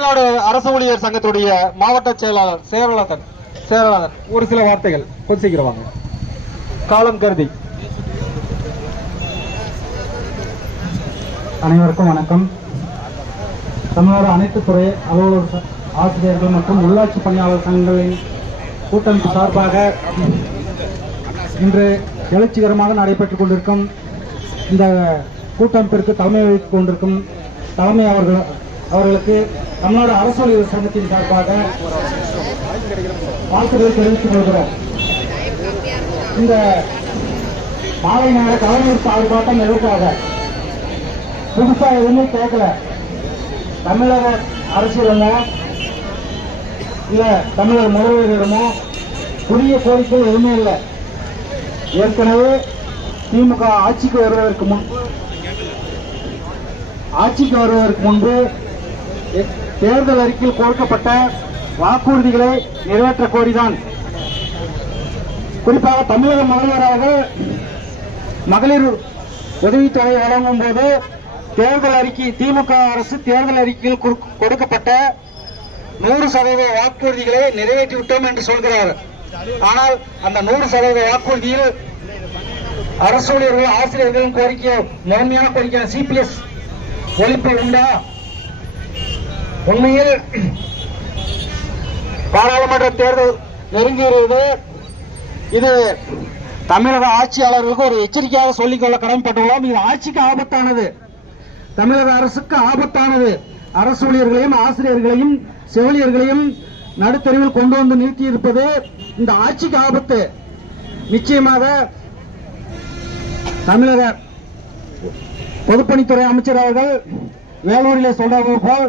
தமிழ்நாடு அரசு ஊழியர் சங்கத்துடைய மாவட்ட செயலாளர் செயலாளர் செயலாளர் ஒரு சில வார்த்தைகள் கொஞ்சம் சீக்கிரம் வாங்க. காலம் கருதி. அனைவருக்கும் வணக்கம். தமிழ்நாடு அனைத்து துறை அலுவலர் ஆசிரியர்கள் மற்றும் உள்ளாட்சி பணியாளர் சங்கங்களின் கூட்டமைப்பு சார்பாக இன்று எழுச்சிகரமாக நடைபெற்றுக் கொண்டிருக்கும் இந்த கூட்டமைப்பிற்கு தலைமை வகித்துக் கொண்டிருக்கும் தலைமை அவர்கள் அவர்களுக்கு தமிழ்நாடு அரசு ஊழியர் சங்கத்தின் சார்பாக வாழ்த்துக்களை தெரிவித்துக் கொள்கிறோம். இந்த மாலை நேர கலைஞர் ஆர்ப்பாட்டம் எதற்காக? புதுசா எதுவுமே கேட்கல. தமிழக அரசியலமோ இல்ல தமிழக முதல்வரிடமோ புதிய கோரிக்கை எதுவுமே இல்லை. ஏற்கனவே திமுக ஆட்சிக்கு வருவதற்கு முன் ஆட்சிக்கு வருவதற்கு முன்பு தேர்தல் அறிக்கையில் கொடுக்கப்பட்ட வாக்குறுதிகளை நிறைவேற்ற கோரிதான் குறிப்பாக தமிழக முதல்வராக மகளிர் உதவித்தொகை வழங்கும் போது தேர்தல் அறிக்கை திமுக அரசு தேர்தல் அறிக்கையில் கொடுக்கப்பட்ட நூறு சதவீத வாக்குறுதிகளை நிறைவேற்றி விட்டோம் என்று சொல்கிறார். ஆனால் அந்த நூறு சதவீத வாக்குறுதியில் அரசு ஊழியர்கள் ஆசிரியர்களும் கோரிக்கை முதன்மையான கோரிக்கையான சிபிஎஸ் ஒழிப்பு உண்டா? உண்மையில் பாராளுமன்ற தேர்தல் நெருங்குகிறது இது தமிழக ஆட்சியாளர்களுக்கு ஒரு எச்சரிக்கையாக சொல்லிக்கொள்ள கடமைப்பட்டுள்ளோம். இது ஆட்சிக்கு ஆபத்தானது. தமிழக அரசுக்கு ஆபத்தானது. அரசு ஊழியர்களையும் ஆசிரியர்களையும் செவிலியர்களையும் நடுத்தருவில் கொண்டு வந்து நிறுத்தி இருப்பது இந்த ஆட்சிக்கு ஆபத்து. நிச்சயமாக தமிழக பொதுப்பணித்துறை அமைச்சர் அவர்கள் வேலூரிலே சொல்றது போல்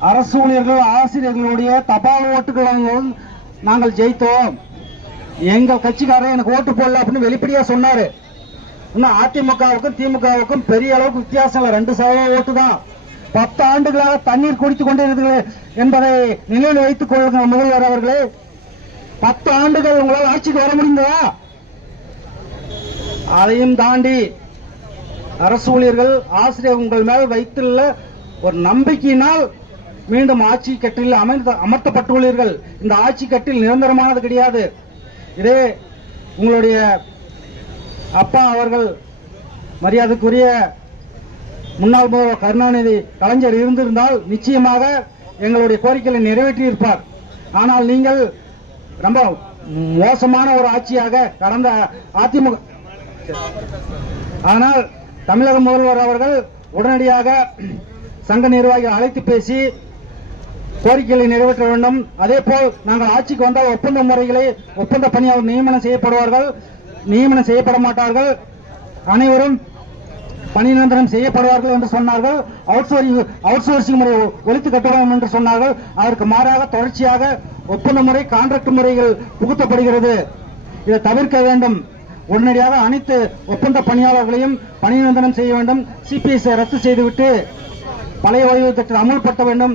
அரசு ஊழியர்கள் ஆசிரியர்களுடைய தபால் ஓட்டுகளும் நாங்கள் ஜெயித்தோம். எங்கள் கட்சிக்காரன் எனக்கு ஓட்டு போடல அப்படின்னு வெளிப்படையா சொன்னாரு. இன்னும் அதிமுகவுக்கும் திமுகவுக்கும் பெரிய அளவுக்கு வித்தியாசம் இல்லை. ரெண்டு சதவீத ஓட்டு தான். பத்து ஆண்டுகளாக தண்ணீர் குடித்துக் கொண்டிருக்கிறீர்கள் என்பதை நினைவில் வைத்துக் கொள்ளுங்கள் முதல்வர் அவர்களே. பத்து ஆண்டுகள் உங்களால் ஆட்சிக்கு வர முடிந்ததா? அதையும் தாண்டி அரசு ஊழியர்கள் ஆசிரியர் உங்கள் மேல் வைத்துள்ள ஒரு நம்பிக்கையினால் மீண்டும் ஆட்சி கட்டில் அமர்ந்த அமர்த்தப்பட்டுள்ளீர்கள். இந்த ஆட்சி கட்டில் நிரந்தரமானது கிடையாது. இதே உங்களுடைய அப்பா அவர்கள் மரியாதைக்குரிய முன்னாள் முதல்வர் கருணாநிதி கலைஞர் இருந்திருந்தால் நிச்சயமாக எங்களுடைய கோரிக்கைகளை நிறைவேற்றியிருப்பார். ஆனால் நீங்கள் ரொம்ப மோசமான ஒரு ஆட்சியாக கடந்த அதிமுக ஆனால் தமிழக முதல்வர் அவர்கள் உடனடியாக சங்க நிர்வாகிகள் அழைத்து பேசி கோரிக்கைகளை நிறைவேற்ற வேண்டும். அதே போல் நாங்கள் ஆட்சிக்கு வந்தால் ஒப்பந்த முறைகளை ஒப்பந்த பணியாளர் நியமனம் செய்யப்படுவார்கள். நியமனம் செய்யப்பட மாட்டார்கள். அனைவரும் பணி நிரந்தரம் செய்யப்படுவார்கள் என்று சொன்னார்கள். அவுட்சோர்சிங் அவுட்சோர்சிங் முறை ஒழித்து கட்டுவோம் என்று சொன்னார்கள். அதற்கு மாறாக தொடர்ச்சியாக ஒப்பந்த முறை கான்ட்ராக்ட் முறைகள் புகுத்தப்படுகிறது. இதை தவிர்க்க வேண்டும். உடனடியாக அனைத்து ஒப்பந்த பணியாளர்களையும் பணி நிரந்தரம் செய்ய வேண்டும். சிபிஎஸ் ரத்து செய்துவிட்டு பழைய ஓய்வு திட்டத்தை அமல்படுத்த வேண்டும்.